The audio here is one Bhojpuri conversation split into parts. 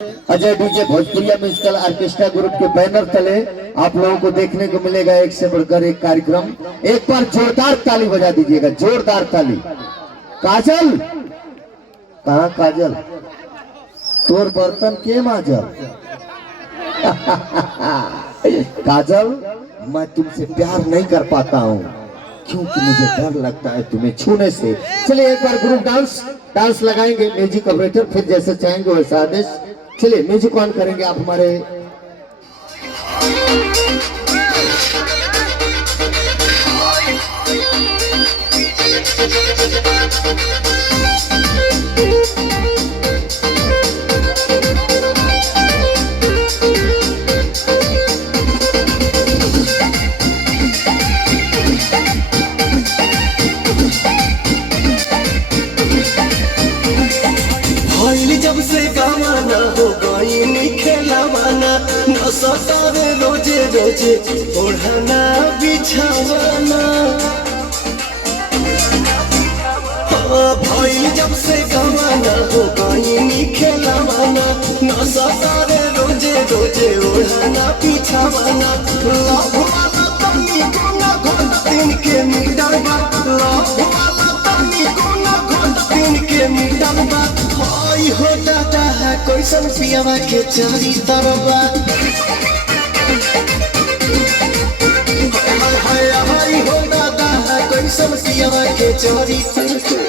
अजय डीजे भोजपुरिया म्यूजिकल ऑर्केस्ट्रा ग्रुप के बैनर तले आप लोगों को देखने को मिलेगा एक से बढ़कर एक कार्यक्रम। एक बार जोरदार ताली बजा दीजिएगा, जोरदार ताली। काजल कहाँ काजल, तोर बर्तन के माजल। काजल मैं तुमसे प्यार नहीं कर पाता हूँ क्योंकि मुझे डर लगता है तुम्हें छूने से। चलिए एक बार ग्रुप डांस लगाएंगे। म्यूजिक ऑपरेटर फिर जैसे चाहेंगे वैसा आदेश। चलिए म्यूजिक ऑन करेंगे आप हमारे। जब से गवाना हो गई खेलवाना न सतारे रोजे रोजे ओढ़ाना बिछावाना। भाई जब से गवाना हो गई खेलवाना न सतारे रोजे रोजे ओढ़ाना बिछावाना। लाभ वाला तनी कोना घोट दिन के मीटर बा, लाभ वाला तनी कोना घोट दिन के मीटर बा। हाय हो दादा है कोई पियावा के चारी तरबा। हाय हाय हो दादा है कोई पियावा के चारी तरबा।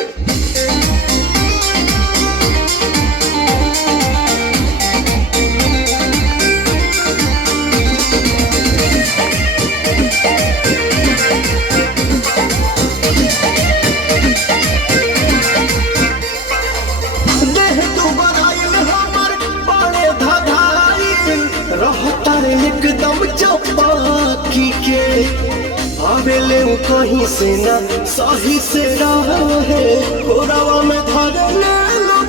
एकदम चौपाकी के आवेले कहीं से ना सही से रहे कोरावा में धरने लो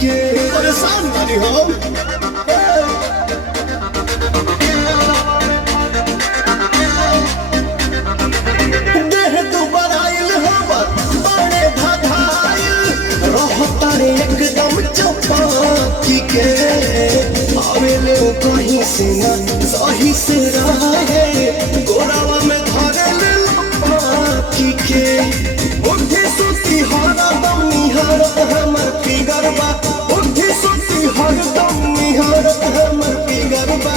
के परेशान करी हम। देह दुबारा बड़े धधाइल रहता रे एकदम चौपाकी के आवेले कहीं से ना सही से रहे गोरावा में धरे पाकी के। उठी सुती हरा दम निहारत हमर फिगर बा, उठी सुती हर दम निहारत हमर फिगर बा।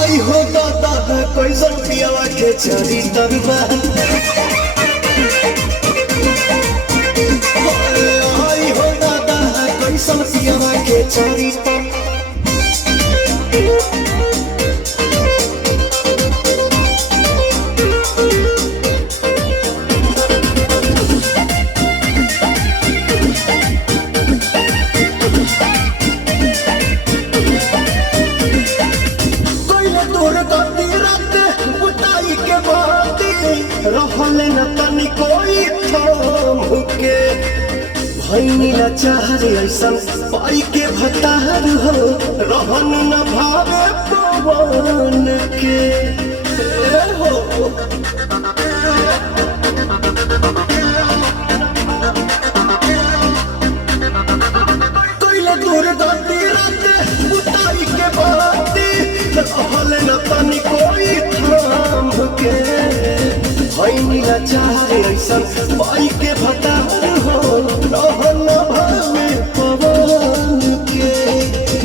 आई हो दादा है कैसन पियावा के चरी तरबा। आई हो दादा है कैसन पियावा के चरी तरबा। रहले न तनी कोई थाम के भैनी न चाहरे ऐसा पाई के भतार हो रहन न भावे पवन के हो। कोई दूर गति राते बुताई के बाती रहले न तनी कोई थाम के भैनी न चाहे ऐसा पाई के भतार हो रहन भावे पवन के।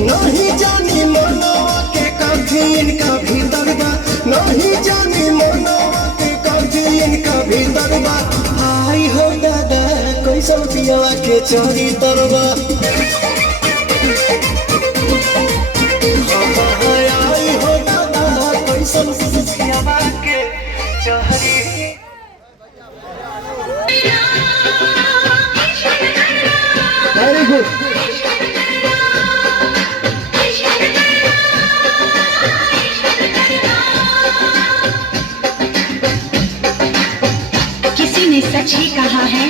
नहीं जानी मनवा के काफी इनका भीतर बा, नहीं जानी मनवा के काफी इनका भीतर बा। आई हो दादा कैसन पियावा के चोरी तरबा। आई हो दादा कैसन पियावा के चोरी। Very good. किसी ने सच ही कहा है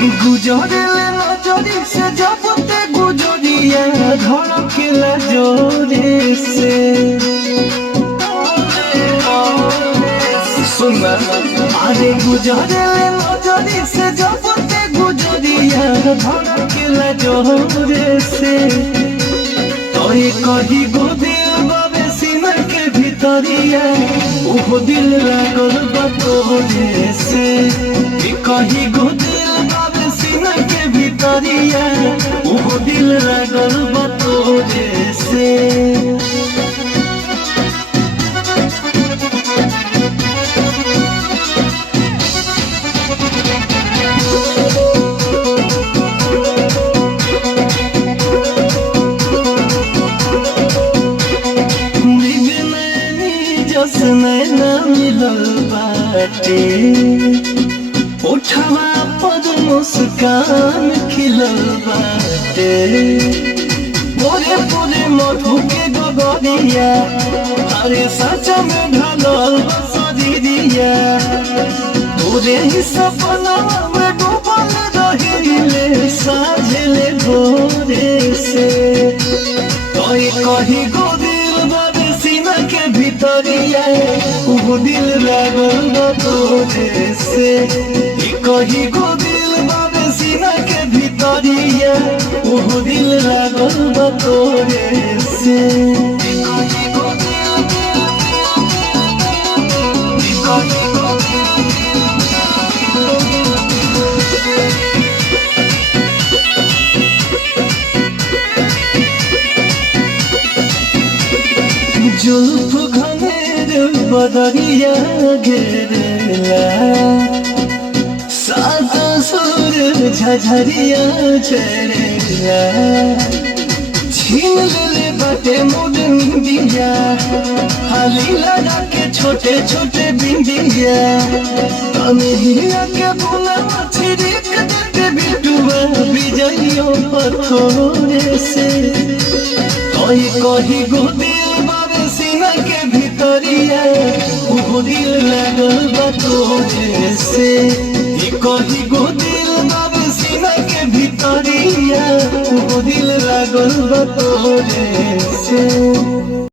गुजरले नजरी से जब ते गुजरिया धड़केला जोरे से सुना अरे गुजरले नजरी से जब ते गुजरिया धड़केला जोरे से तोय कही गो दिल बाबे सीना के भीतरिया वो दिल लागल बा तोरे से कही गो दिल बाबे सीना के भीतरिया वो दिल लागल बा तोरे से नैना मिलल बाटे उठवा पर मुस्कान खिलल बाटे पूरे पूरे मधु के गगरिया अरे सच में ढलल शरीरिया तोरे ही सपना में डूबल रहिले साझले भोरे से तोय कही गो दिल बाबे सीना के भीतरिया वो दिल लागल बा तोरे से कही गो दिल बाबे सीना के भीतरिया वो दिल लागल बा तोरे से जुल्फ घनेर बदरिया घेरेला सात सुर झझरिया झरेला छीन ले बाटे मोदन दिया हाली लगा के छोटे छोटे बिंदिया कन्हैया के बुला छिड़क देते बिटुआ बिजइयों पथोरे से तोय कही गो दिल बाबे सीना के भीतरिया वो दिल लागल बा तोरे से कही गो दिल बाबे सीना के भीतरिया वो दिल लागल बा तोरे से।